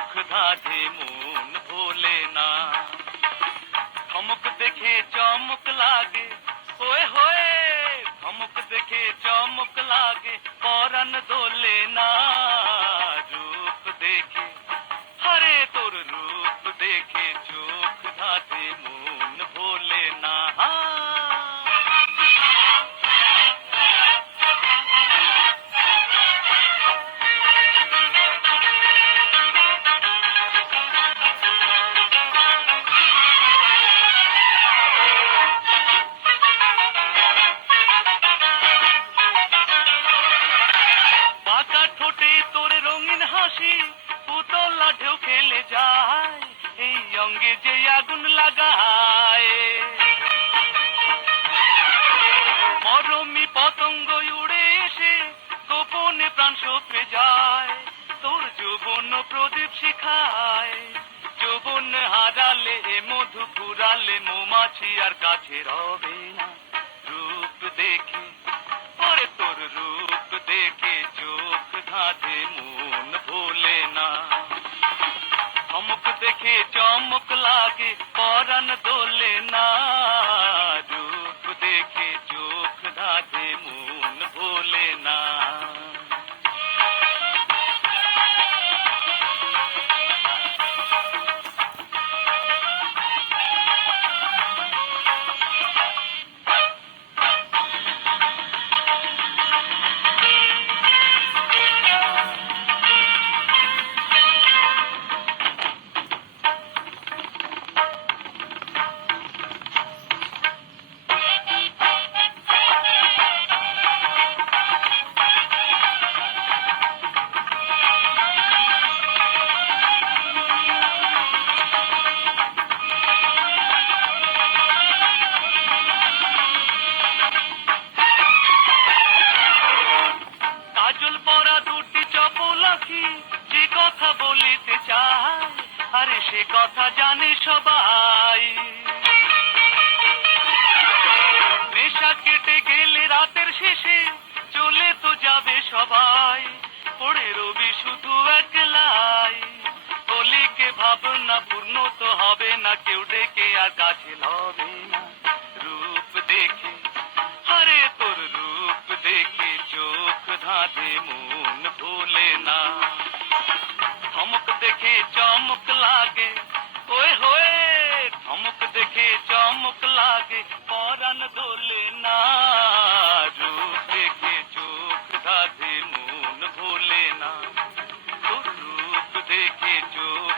চোখ ধাঁধে মন ভোলে না। ধমক দেখে চমক লাগে ওয়ে হয়ে ধমক দেখে চমক লাগে পরান দোলে না। রূপ দেখে হরে তোর রূপ দেখে চোখ ধাঁধে মন ঢেউ খেলে যায়, এই অঙ্গে যে আগুন লাগায়। মরমি পতঙ্গ উড়ে এসে গোপনে প্রাণ সপে যায়, তোর যৌবন প্রদীপ শিখায়। যৌবন হারালে, এ মধু ফুরালে, মৌমাছি আর কাছে রবে না। রূপ দেখে ওরে তোর রূপ দেখে চোখ ধাঁধে মন দেখে চমক লাগে পরান দোলে না পরা দুটি চপল যে কথা বলিতে চায় আরে সে কথা জানে সবাই। নেশা কেটে গেলে রাতের শেষে চলে তো যাবে সবাই। পড়ে রবি শুধু একলাই। কলিকে ভাবনা পূর্ণ তো হবে না, কেউ ডেকে আর কাছে লবে না। তোমারে মন ভোলে না ধমক দেখে চমক লাগে ওই হয়ে ধমক দেখে চমক লাগে পরাণ দোলে না রূপ দেখে চোখ ধাধে মন ভোলে না রূপ দেখে চোখ